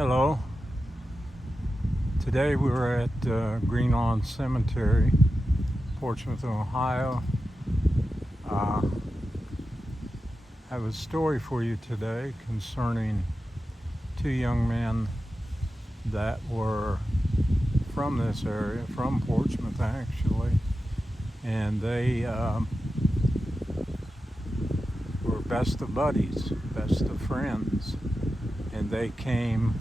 Hello. Today we're at Green Lawn Cemetery, Portsmouth, Ohio. I have a story for you today concerning two young men that were from this area, from Portsmouth actually, and they were best of buddies, best of friends, and they came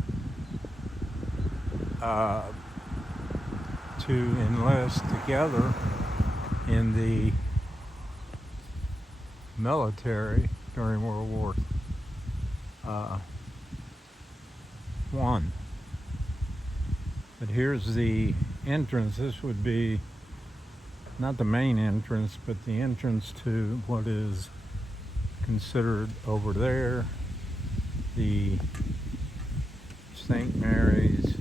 to enlist together in the military during World War One. But here's the entrance. This would be not the main entrance, but the entrance to what is considered over there the St. Mary's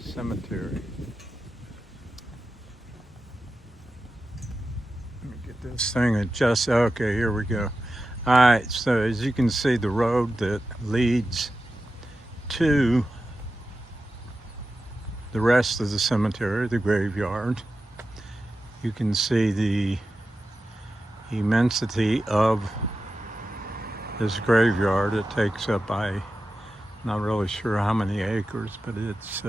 Cemetery. Let me get this thing adjusted. Okay, here we go. All right, so as you can see, the road that leads to the rest of the cemetery, the graveyard, you can see the immensity of this graveyard. It takes up, I'm not really sure how many acres, but it's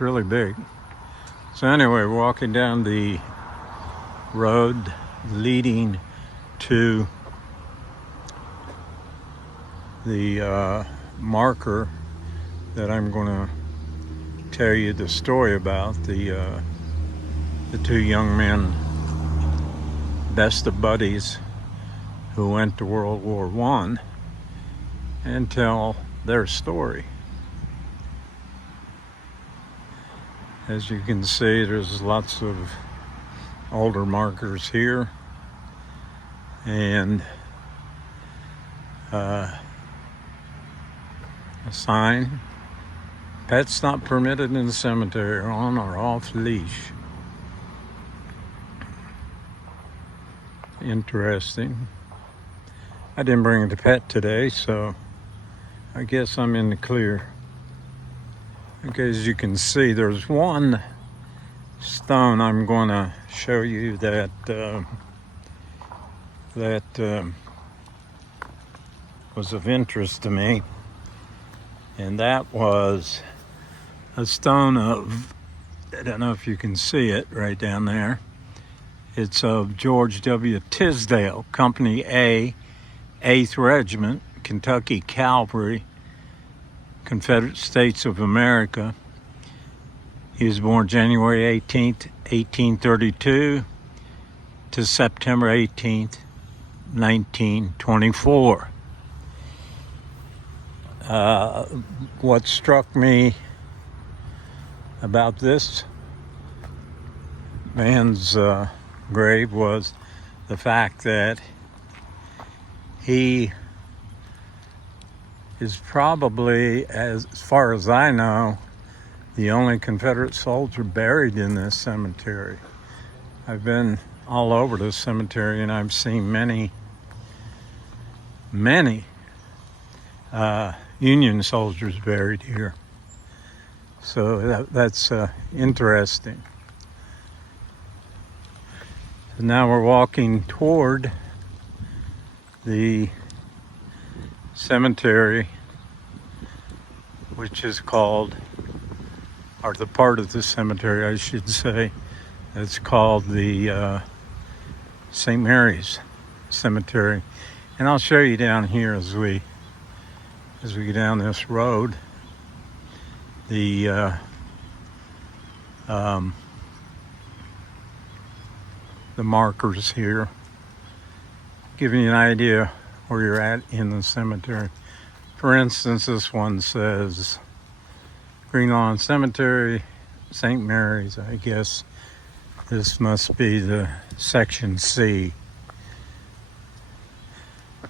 really big. So anyway, we're walking down the road leading to the marker that I'm going to tell you the story about, the two young men, best of buddies, who went to World War I, and tell their story. As you can see, there's lots of older markers here, and a sign: pets not permitted in the cemetery, on or off leash. Interesting. I didn't bring the pet today, so I guess I'm in the clear. Okay, as you can see, there's one stone I'm going to show you that was of interest to me, and that was a stone of, I don't know if you can see it right down there. It's of George W. Tisdale, Company A, 8th Regiment, Kentucky Cavalry, Confederate States of America. He was born January 18th, 1832 to September 18th, 1924. What struck me about this man's grave was the fact that he is probably, as far as I know, the only Confederate soldier buried in this cemetery. I've been all over this cemetery, and I've seen many Union soldiers buried here. So that's interesting. So now we're walking toward the cemetery, which is called, or the part of the cemetery, I should say, it's called the St. Mary's Cemetery. And I'll show you down here as we go down this road, the markers here, giving you an idea where you're at in the cemetery. For instance, this one says Green Lawn Cemetery, St. Mary's. I guess this must be the section C.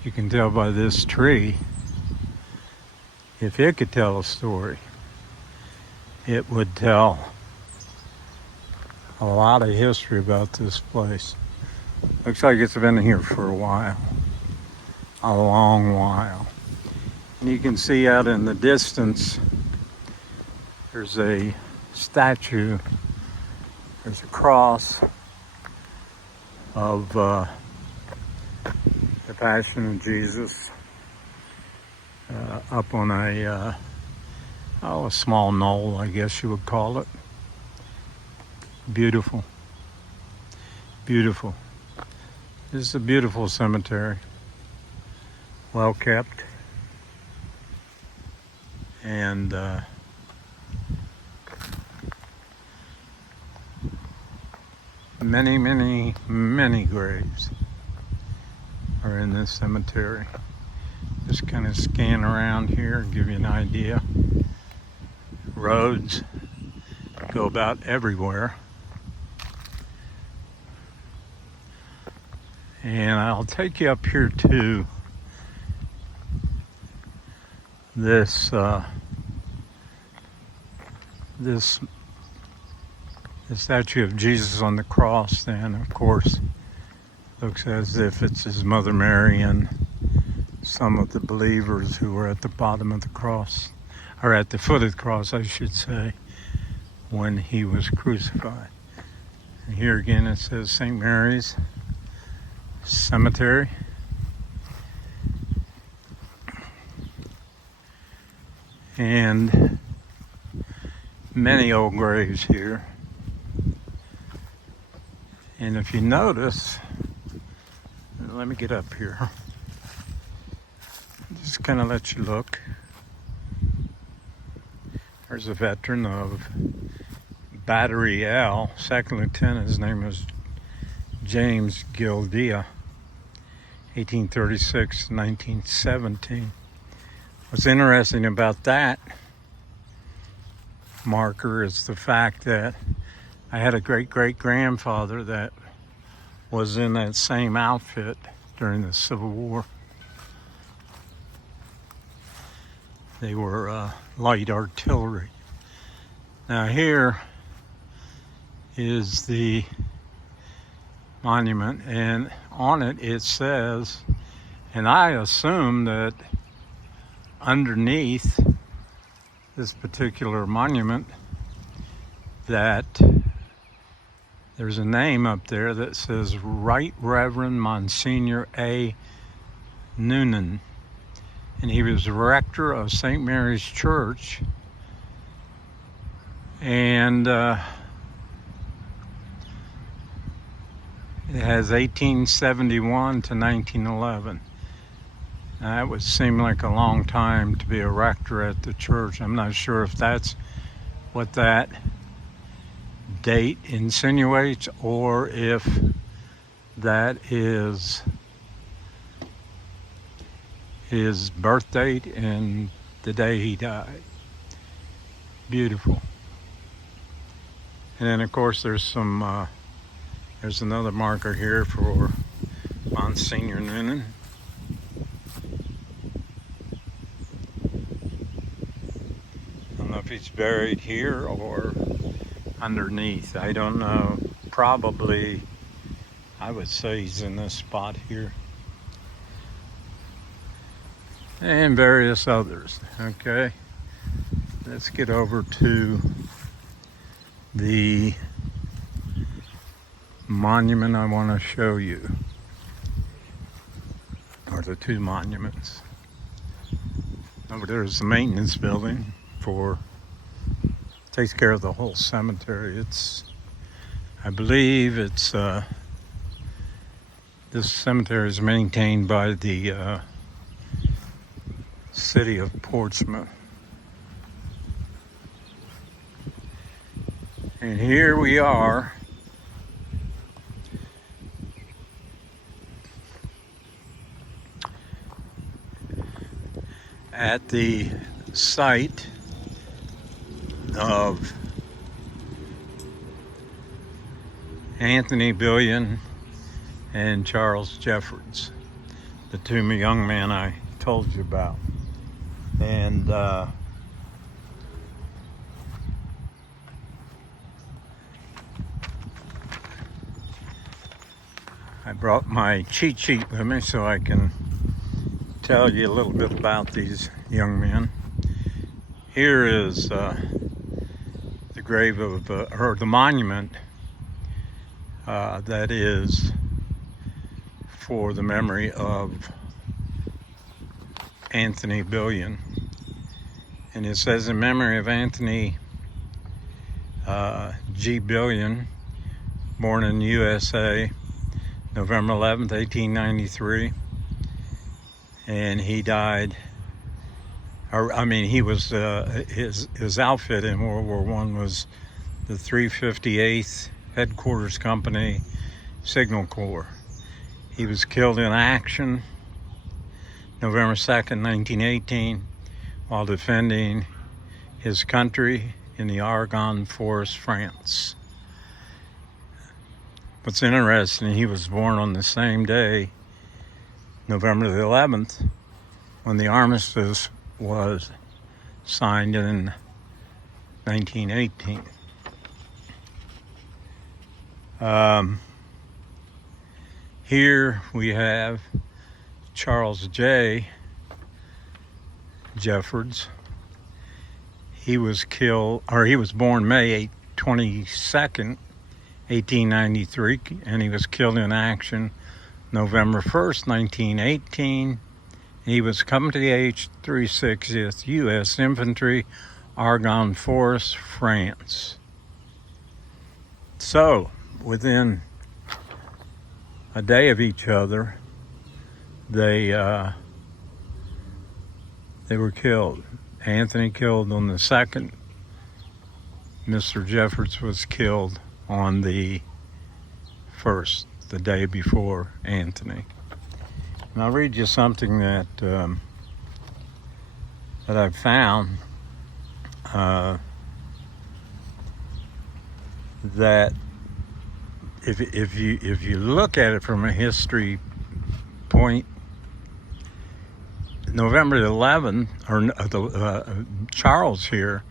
You can tell by this tree, if it could tell a story, it would tell a lot of history about this place. Looks like it's been here for a while. A long while. And you can see out in the distance, there's a statue, there's a cross of the Passion of Jesus up on a small knoll, I guess you would call it. Beautiful, beautiful. This is a beautiful cemetery, well kept, and many, many, many graves are in this cemetery. Just kind of scan around here and give you an idea. Roads go about everywhere. And I'll take you up here to this the statue of Jesus on the cross. Then, of course, looks as if it's his mother Mary and some of the believers who were at the bottom of the cross, or at the foot of the cross, I should say, when he was crucified. And here again it says St. Mary's Cemetery. And many old graves here. And if you notice, let me get up here. Just kind of let you look. There's a veteran of Battery L, second lieutenant. His name was James Gildea, 1836 to 1917. What's interesting about that marker is the fact that I had a great-great-grandfather that was in that same outfit during the Civil War. They were light artillery. Now here is the monument, and on it it says, and I assume that underneath this particular monument that there's a name up there that says Right Reverend Monsignor A. Noonan, and he was rector of St. Mary's Church, and it has 1871 to 1911. Now, that would seem like a long time to be a rector at the church. I'm not sure if that's what that date insinuates, or if that is his birth date and the day he died. Beautiful. And then of course there's another marker here for Monsignor Noonan. I don't know if he's buried here or underneath. I don't know. Probably, I would say he's in this spot here. And various others. Okay. Let's get over to the monument I want to show you. Or the two monuments. Over there's the maintenance building takes care of the whole cemetery. I believe this cemetery is maintained by the city of Portsmouth. And here we are at the site of Anthony Billion and Charles Jeffords, the two young men I told you about. And I brought my cheat sheet with me so I can tell you a little bit about these young men. Here is the grave of, or the monument that is for the memory of Anthony Billion. And it says, in memory of Anthony G. Billion, born in the USA, November 11th, 1893. And he died, he was, his outfit in World War I was the 358th Headquarters Company Signal Corps. He was killed in action November 2nd, 1918, while defending his country in the Argonne Forest, France. What's interesting, he was born on the same day, November the 11th, when the armistice was signed in 1918. Here we have Charles J. Jeffords. He was born May 22nd, 1893, and he was killed in action November 1st, 1918. He was Company H 360th U.S. Infantry, Argonne Forest, France. So, within a day of each other, they were killed. Anthony killed on the 2nd. Mr. Jeffords was killed on the 1st, the day before Anthony. And I'll read you something that I found, that if you look at it from a history point, November 11th, Charles here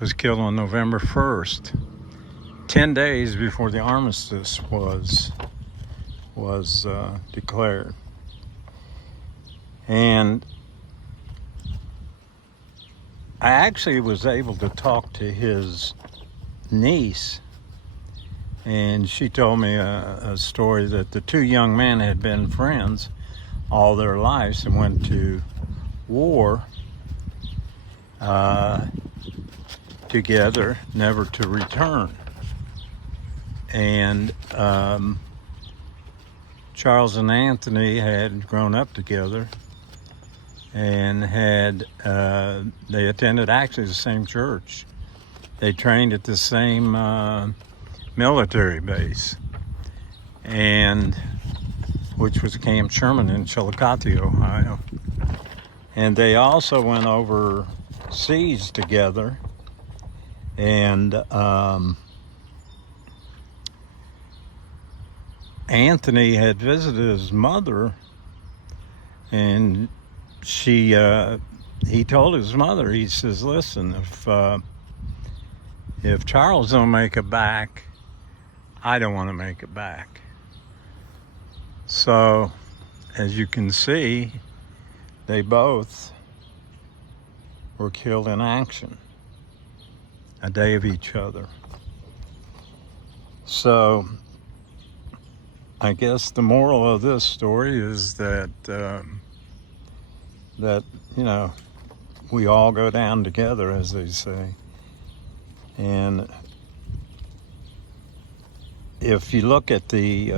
was killed on November 1st, 10 days before the armistice was declared. And I actually was able to talk to his niece, and she told me a story that the two young men had been friends all their lives and went to war together, never to return. And Charles and Anthony had grown up together and they attended actually the same church. They trained at the same military base, and which was Camp Sherman in Chillicothe, Ohio. And they also went overseas together, and Anthony had visited his mother, and he told his mother, he says, listen, if Charles don't make it back, I don't want to make it back. So, as you can see, they both were killed in action, a day of each other. So, I guess the moral of this story is that we all go down together, as they say. And if you look at the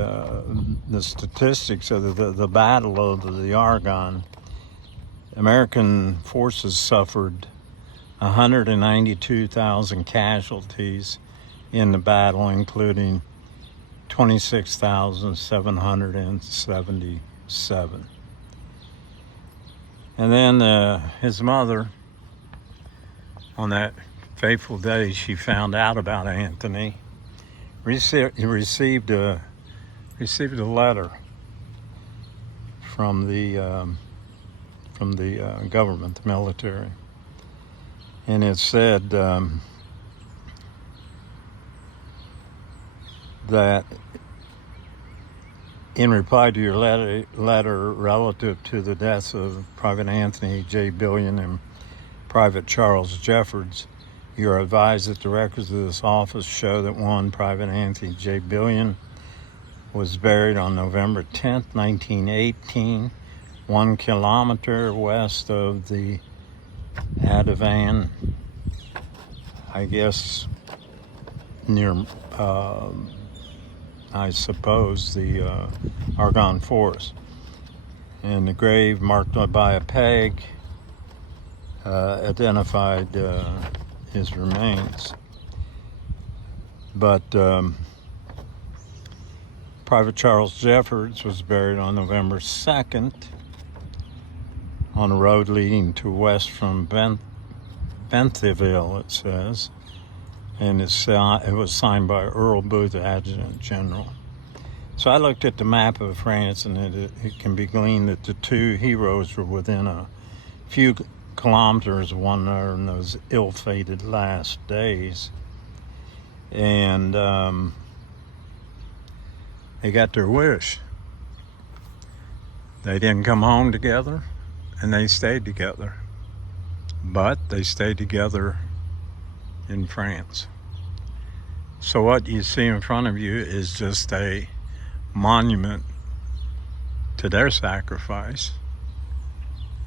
statistics of the Battle of the Argonne, American forces suffered 192,000 casualties in the battle, including 26,777. And then his mother, on that fateful day, she found out about Anthony. Received a letter from the government, the military, and it said that In reply to your letter relative to the deaths of Private Anthony J. Billion and Private Charles Jeffords, you are advised that the records of this office show that one Private Anthony J. Billion was buried on November 10th, 1918, 1 kilometer west of the Ativan, I guess near, I suppose, the Argonne Forest. And the grave marked by a peg identified his remains. But Private Charles Jeffords was buried on November 2nd on a road leading to west from Bentheville, it says. And it was signed by Earl Booth, Adjutant General. So I looked at the map of France, and it can be gleaned that the two heroes were within a few kilometers of one another in those ill-fated last days. And they got their wish. They didn't come home together, and they stayed together. But they stayed together in France. So what you see in front of you is just a monument to their sacrifice,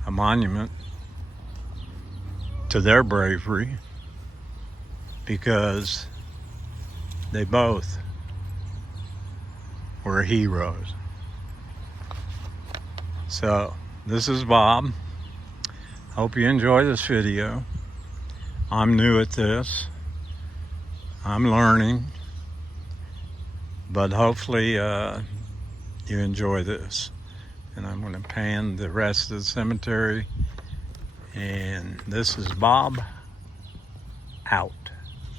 a monument to their bravery, because they both were heroes. So this is Bob. Hope you enjoy this video. I'm new at this. I'm learning. But hopefully you enjoy this. And I'm going to pan the rest of the cemetery. And this is Bob, out.